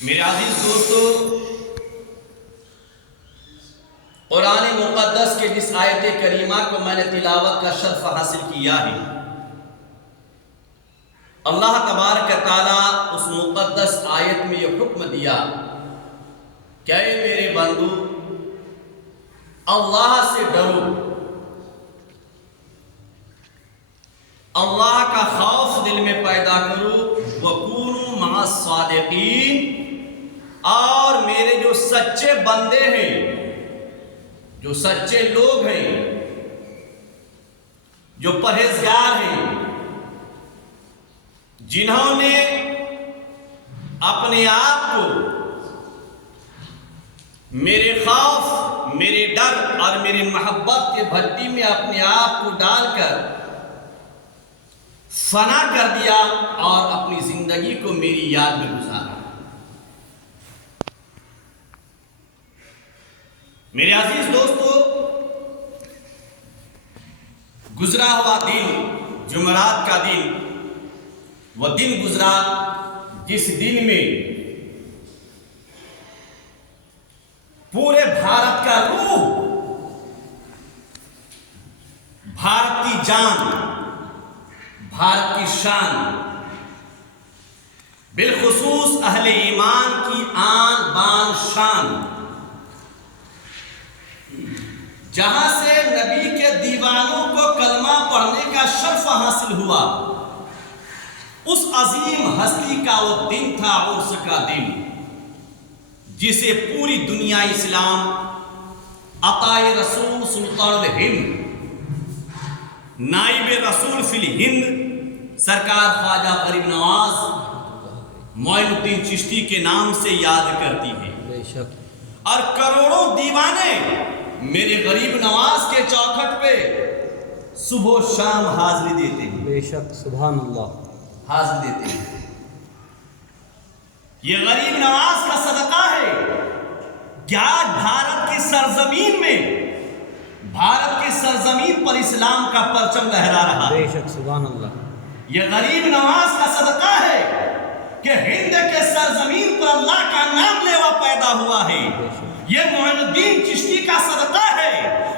میرے عزیز دوستو، قرآن مقدس کے جس آیت کریمہ کو میں نے تلاوت کا شرف حاصل کیا ہے، اللہ تبارک تعالیٰ اس مقدس آیت میں یہ حکم دیا کہ اے میرے بندو، اللہ سے ڈرو، اللہ کا خوف دل میں پیدا کرو، وَكُونُوا مَعَ الصَّادِقِينَ، اور میرے جو سچے بندے ہیں، جو سچے لوگ ہیں، جو پرہیزگار ہیں، جنہوں نے اپنے آپ کو میرے خوف، میرے ڈر اور میری محبت کے بھٹی میں اپنے آپ کو ڈال کر فنا کر دیا اور اپنی زندگی کو میری یاد میں گزارا۔ میرے عزیز دوستو، گزرا ہوا دن، جمعرات کا دن، وہ دن گزرا جس دن میں پورے بھارت کا روح، بھارت کی جان، بھارت کی شان، بالخصوص اہل ایمان کی آن بان شان، جہاں سے نبی کے دیوانوں کو کلمہ پڑھنے کا شرف حاصل ہوا، اس عظیم ہستی کا وہ دن تھا، عرس کا دن، جسے پوری دنیا اسلام عطائے رسول سلطان الہند، نائب رسول فی الہند سرکار خواجہ غریب نواز معین الدین چشتی کے نام سے یاد کرتی ہے، اور کروڑوں دیوانے میرے غریب نواز کے چوکھٹ پہ صبح و شام حاضری دیتے ہیں۔ بے شک، سبحان اللہ، حاضری دیتے ہیں۔ یہ غریب نواز کا صدقہ ہے کہ آج بھارت کی سرزمین میں، بھارت کی سرزمین پر اسلام کا پرچم لہرا رہا ہے۔ بے شک، سبحان اللہ، یہ غریب نواز کا صدقہ ہے کہ ہند کے سرزمین پر اللہ کا نام لیوا پیدا ہوا ہے۔ یہ معین الدین چشتی کا صدقہ ہے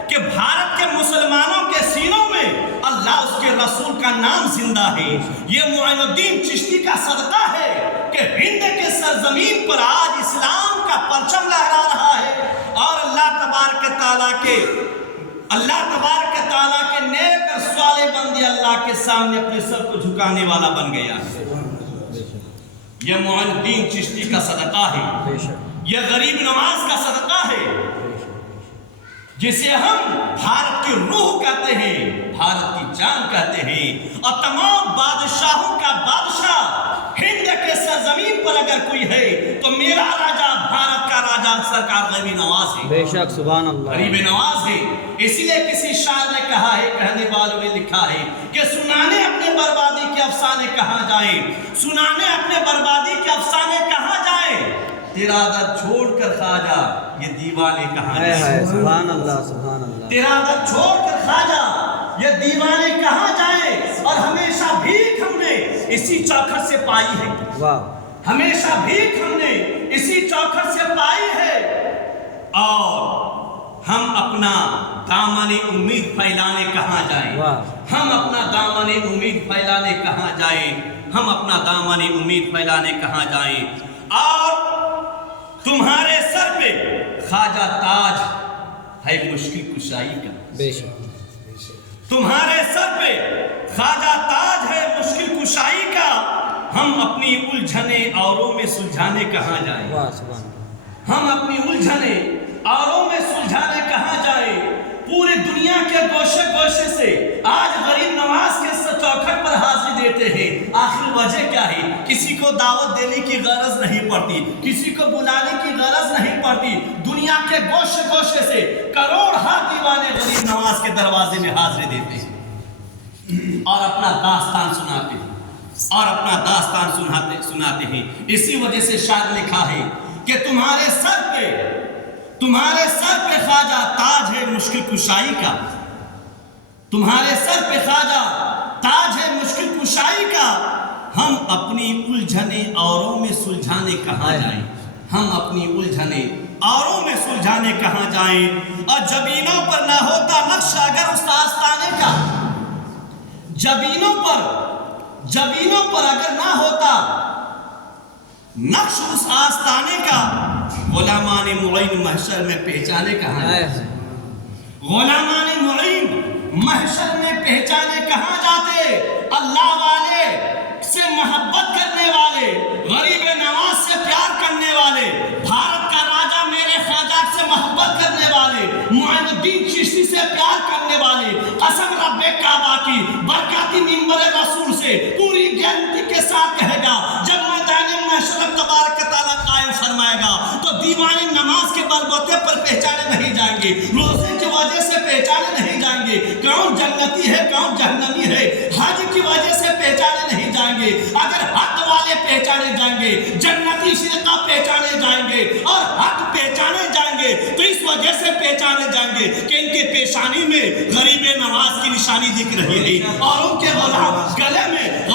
کہ بھارت کے مسلمانوں کے سینوں میں اللہ اس کے رسول کا نام زندہ ہے۔ یہ معین الدین چشتی کا صدقہ ہے کہ ہند کے سرزمین پر آج اسلام کا پرچم لہرا رہا ہے، اور اللہ تبارک تعالیٰ کے نیک اور صالح بندے اللہ کے سامنے اپنے سر کو جھکانے والا بن گیا ہے۔ یہ معین الدین چشتی کا صدقہ ہے، یہ غریب نواز کا صدقہ ہے، جسے ہم بھارت کی روح کہتے ہیں، بھارت کی جان کہتے ہیں، اور تمام بادشاہوں کا بادشاہ ہند کے سرزمین پر اگر کوئی ہے تو میرا راجہ، بھارت کا راجہ سرکار غریب نواز ہے۔ بے شک، سبحان اللہ، غریب نواز ہے۔ اسی لیے کسی شاعر نے کہا ہے، کہنے والوں نے لکھا ہے کہ سنانے اپنے بربادی کے افسانے کہاں جائیں، سنانے اپنے بربادی کے افسانے کہاں جائیں، تیرا در چھوڑ کر خواجہ یہ دیوانے کہاں جائیں۔ سبحان اللہ، سبحان اللہ، تیرا در چھوڑ کر خواجہ یہ دیوانے کہاں جائیں، اور ہمیشہ بھیک ہم نے اسی چوکھٹ سے پائی ہے، واہ، ہمیشہ بھیک ہم نے اسی چوکھٹ سے پائی ہے، اور ہم اپنا دامن امید پھیلانے کہاں جائیں، ہم اپنا دامن امید پھیلانے کہاں جائیں، ہم اپنا دامن امید پھیلانے کہاں جائیں، اور تمہارے سر پہ خواجہ تاج ہے مشکل کشائی کا، بے شک، تمہارے سر پہ خواجہ تاج ہے مشکل کشائی کا، ہم اپنی الجھنیں اوروں میں سلجھانے کہاں جائیں، واہ، سبحان اللہ، ہم اپنی الجھنیں اوروں میں سلجھانے کہاں جائیں۔ پورے دنیا کے گوشے گوشے سے آج غریب نواز کے چوکھٹ پر حاضری دیتے ہیں۔ آخر وجہ کیا ہے؟ کسی کو دعوت دینے کی غرض نہیں پڑتی، کسی کو بلانے کی غرض نہیں پڑتی، دنیا کے گوشے گوشے سے کروڑ ہاتھ دیوانے غریب نواز کے دروازے میں حاضری دیتے ہیں، اور اپنا داستان سناتے ہیں، اور اپنا داستان سناتے ہیں۔ اسی وجہ سے شاعر نے لکھا ہے کہ تمہارے سر پہ خواجہ تاج ہے مشکل کشائی کا، تمہارے سر پہ خواجہ تاج ہے مشکل کشائی کا، ہم اپنی الجھنے اوروں میں سلجھانے کہاں جائیں؟ ہم اپنی الجھنے اوروں میں سلجھانے کہاں جائیں؟ اور جبینوں پر نہ ہوتا نقش اگر اس آستانے کا، جبینوں پر اگر نہ ہوتا نقش اس آستانے کا، غلامان معین محشر میں پہچانے کہاں جاتے؟ غلامان معین محشر میں پہچانے کہاں جاتے؟ اللہ والے سے محبت کرنے والے، غریب نواز سے پیار کرنے والے، بھارت کا راجہ میرے خواجہ سے محبت کرنے والے، معین الدین چشتی سے پیار کرنے والے، قسم رب کعبہ کی برکاتی منبر رسول سے پوری گارنٹی کے ساتھ کہے گا جب میدان محشر تبارک تعالیٰ قائم فرمائے گا تو دیوان نماز کے بلبوتے پر پہچانے نہیں جائیں گے، روزے کی وجہ سے پہچانے نہیں جائیں گے، کون جنتی ہے کون جہنمی ہے، حج کی وجہ سے پہچانے نہیں جائیں گے، اگر حق والے پہچانے جائیں گے، جنتی فرقہ پہچانے جائیں گے اور حق پہچانے جائیں گے تو اس وجہ سے پہچانے جائیں گے کہ ان کے پیشانی میں غریب نواز کی نشانی دکھ رہی ہے اور ان کے غلام گلے میں